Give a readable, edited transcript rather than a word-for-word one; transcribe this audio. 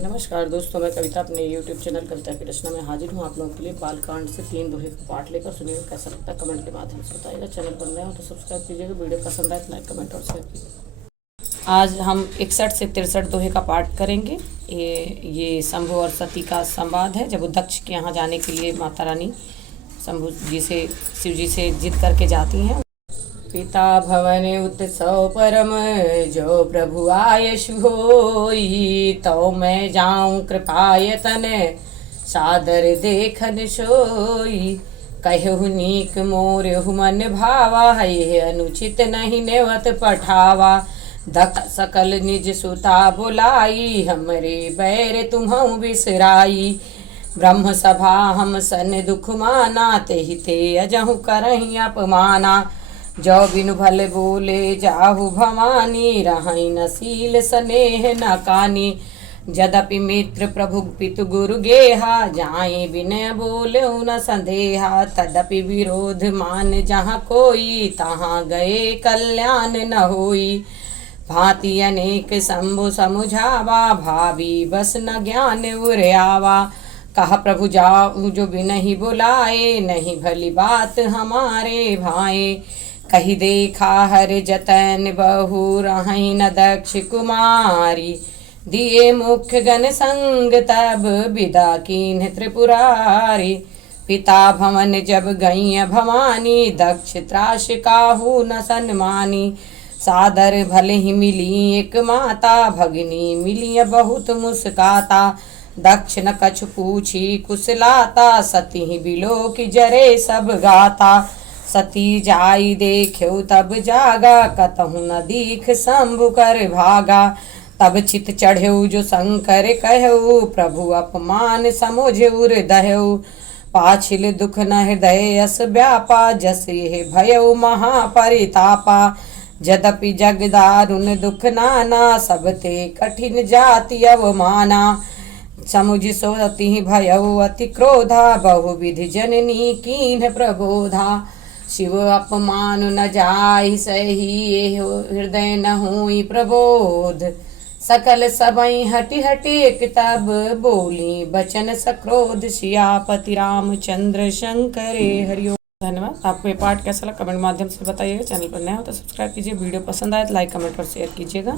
नमस्कार दोस्तों, मैं कविता अपने YouTube चैनल कविता की रचना में हाजिर हूँ आप लोगों के लिए। बालकांड से 3 दोहे का पाठ लेकर सुनिएगा। कैसा लगता है कमेंट के माध्यम से बताइएगा। चैनल पर नए हो तो सब्सक्राइब कीजिएगा। वीडियो पसंद आए तो लाइक कमेंट और शेयर कीजिएगा। आज हम 61 से 63 दोहे का पाठ करेंगे। ये शंभु और सती का संवाद है। जब वो दक्ष के यहाँ जाने के लिए माता रानी शंभु जी से शिव जी से जिद करके जाती हैं। पिता भवन उत्सव परम जो प्रभु आयशु होई, तो मैं जाऊं कृपायतन सादर देखन सोई। कहु नीक मोर मन भावा, ये अनुचित नहीं नेवत पठावा। दक्ष सकल निज सुता बुलाई, हमरे बैर तुम्हु बिसराई। ब्रह्म सभा हम सन दुख माना, तेहि ते अजहु करही अपमाना। जो बिनु भले बोले जाहु भवानी, रहि नसील स्नेह न कानी। यद्यपि मित्र प्रभु पितु गुरु गेहा, जाए बिनय बोले न संदेहा। तदपि विरोध मान जहाँ कोई, तहाँ गए कल्याण न होई। भांति अनेक शंभु समुझावा, भावी बस न ज्ञान उर्यावा। कहा प्रभु जाऊ जो बिनहि बुलाए, नहीं भली बात हमारे भाए। कही देखा हर जतन बहु, रहि न दक्ष कुमारी। दिए मुख्य गण संग तब, विदा कीन्ह त्रिपुरारी। पिता भवन जब गई भवानी, दक्ष त्रास काहू न सन्मानी। सादर भले ही मिली एक माता, भगिनी मिली बहुत मुस्काता। दक्ष न कछु पूछी कुशलाता, सती ही बिलो की जरे सब गाता। सती जाई देखो तब जागा, कतहु न दीख शंभु कर भागा। तब चित चढ़ेऊ जो शंकर कहऊ, प्रभु अपमान समुझ उर दहेऊ। पाछिल दुख न हृदय यस व्यापा, जस ये भयऊ महापरितापा। यद्यपि जग दारुण दुख नाना, सब ते कठिन जाति अवमाना। समुझ सोती भयऊ अति क्रोधा, बहुविधि जननी कीन्ह प्रबोधा। शिव अपमान न जाहि सही, हृदय न हुई प्रबोध। सकल सबई हटि हटि तब, बोली बचन सक्रोध। सियापति रामचंद्र शंकर हरिओम। धन्यवाद। आपको ये पाठ कैसा लगा कमेंट माध्यम से बताइएगा। चैनल पर नया हो तो सब्सक्राइब कीजिए। वीडियो पसंद आए तो लाइक कमेंट और शेयर कीजिएगा।